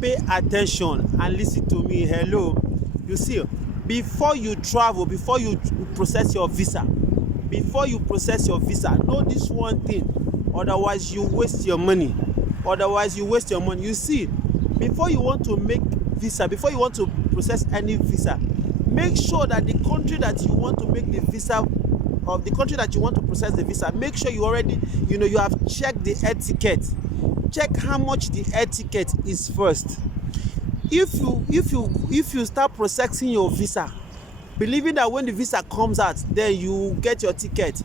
pay attention and listen to me. Hello, you see, before you travel, before you process your visa, know this one thing, otherwise you waste your money. You see, before you want to make visa, before you want to process any visa, make sure that the country that you want to make the visa, of the country that you want to process the visa, make sure you already, you have checked the etiquette. Check how much the etiquette is first. If you start processing your visa believing that when the visa comes out then you get your ticket,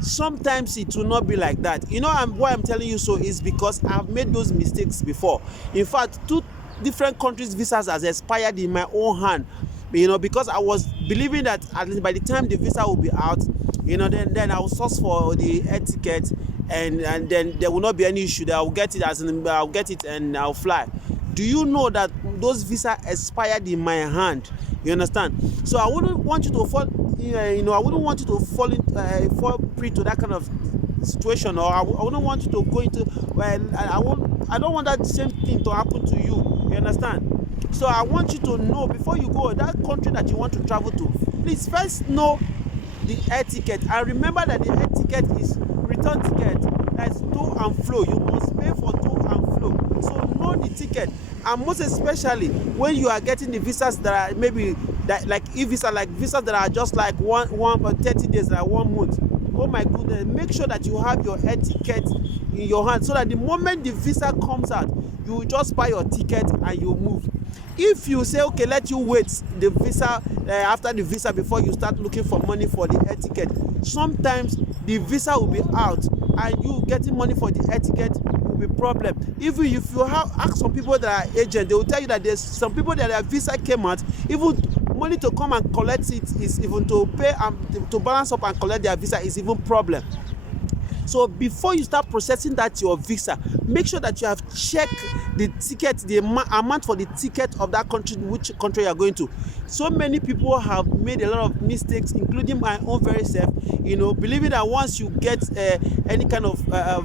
sometimes it will not be like that. Why I'm telling you so is because I've made those mistakes before. In fact, 2 different countries visas has expired in my own hand, because I was believing that at least by the time the visa will be out, then I'll source for the etiquette, and then there will not be any issue. That I'll get it and I'll fly. Do you know that those visa expired in my hand? You understand? So I wouldn't want you to fall prey to that kind of situation, or I wouldn't want you to go into, I don't want that same thing to happen to you. You understand? So I want you to know, before you go that country that you want to travel to, please first know the etiquette. And remember that the etiquette is return ticket. That's to and fro. You must pay for to and fro. So know the ticket. And most especially when you are getting the visas that are maybe like e-visa, like visas that are just like one 30 days, like 1 month. Oh my goodness, make sure that you have your etiquette in your hand, so that the moment the visa comes out, you just buy your ticket and you move. If you say, okay, let you wait the visa after the visa before you start looking for money for the etiquette, sometimes the visa will be out and you getting money for the etiquette will be problem. Even if you ask some people that are agent, they will tell you that there's some people that their visa came out, even money to come and collect it is even to pay and to balance up and collect their visa is even problem. So before you start processing that your visa, make sure that you have checked the ticket, the amount for the ticket of that country, which country you are going to. So many people have made a lot of mistakes, including my own very self, believing that once you get any kind of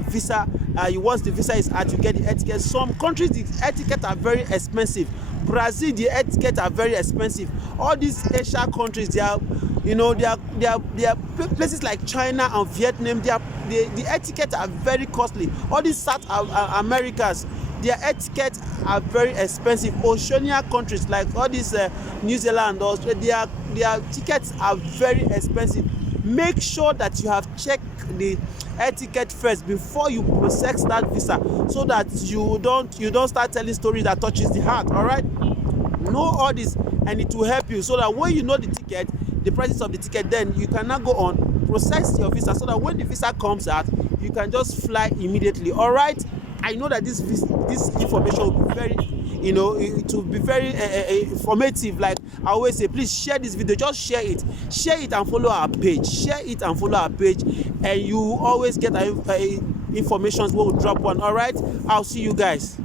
visa, once the visa is out, you get the etiquette. Some countries, the etiquette are very expensive. Brazil, the etiquette are very expensive. All these Asia countries, they are places like China and Vietnam, the etiquette are very costly. All these South Americas, their etiquette are very expensive. Oceania countries like all these New Zealand, Australia, their tickets are very expensive. Make sure that you have checked the etiquette first before you process that visa, so that you don't start telling stories that touches the heart. All right, know all this and it will help you, so that when you know the ticket, the prices of the ticket, then you can now go on process your visa, so that when the visa comes out, you can just fly immediately. All right, I know that this information will be very, it will be very informative. Like I always say, please share this video, just share it and follow our page, and you always get information when we drop one. All right, I'll see you guys.